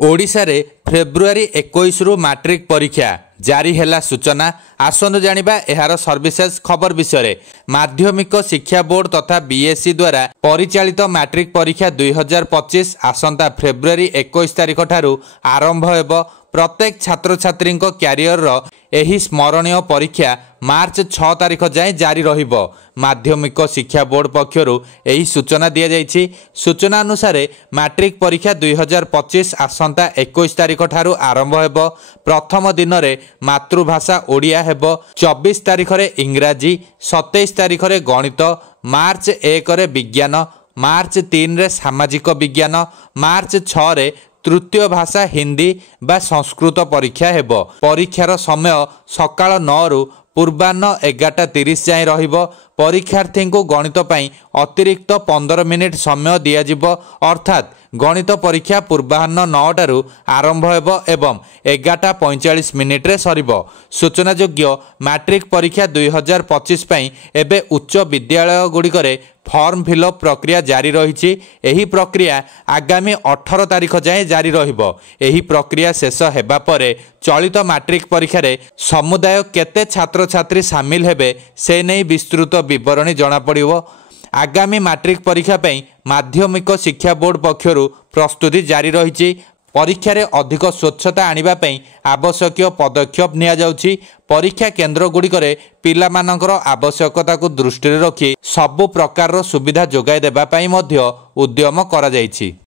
ओडिशारे February 21 रु matric परीक्षा जारी हैला सूचना। आसनु जानिबा एहार सर्विसेज खबर विषय। माध्यमिक शिक्षा बोर्ड तथा बीएससी द्वारा परिचालित मैट्रिक परीक्षा 2025 आसंता फेब्रुआरी 21 तारिख ठारू आरंभ हेब। प्रत्येक छात्र छात्री क्यारियर एही स्मरणीय परीक्षा मार्च 6 तारिख जाए जारी रहिबो। माध्यमिक शिक्षा बोर्ड पक्षरु एही सूचना दिया जायछि। सूचना अनुसार मैट्रिक परीक्षा 2025 आसंता 21 तारिख ठारू आरंभ हेब। प्रथम दिन रे मातृभाषा ओडिया हेब। 24 तारिख रे इंग्राजी, 27 तारिख रे गणित, मार्च 1 रे विज्ञान, मार्च 3 रे सामाजिक विज्ञान, मार्च 6 रे तृतीय भाषा हिंदी बा संस्कृत परीक्षा हेब। परीक्षार समय सकाळ 9 रु पूर्वाह्न 11:30 जाए रहिबो। परीक्षार्थी को गणित पई अतिरिक्त 15 मिनिट समय दिया जिवो। अर्थात गणित परीक्षा पूर्वाह्न 9 टारू आरंभ हेबो एवं 11:45 मिनिट रे सरिबो। सूचनायोग्य मैट्रिक परीक्षा 2025 पई एबे उच्च विद्यालय गुड़िकरे फॉर्म फिलअप प्रक्रिया जारी रही। एही प्रक्रिया आगामी 18 तारिख जाए जारी रहिबो। एही प्रक्रिया शेष हेबा परे चलित मैट्रिक परीक्षा रे समुदाय केते छात्र छात्री शामिल हेबे से नहीं विस्तृत विवरणी जना पड़िबो। आगामी मैट्रिक परीक्षा पई माध्यमिक शिक्षा बोर्ड पक्षरु प्रस्तुति जारी रही। परीक्षा रे अधिक स्वच्छता आनिबा पई आवश्यक पदक्षेप निया जाउछि। परीक्षा केन्द्र गुड़िकरे पिलामानकर आवश्यकता को दृष्टि रखी सबु प्रकार सुविधा जोगाई देबा पई मध्य उद्यम करा जायछि।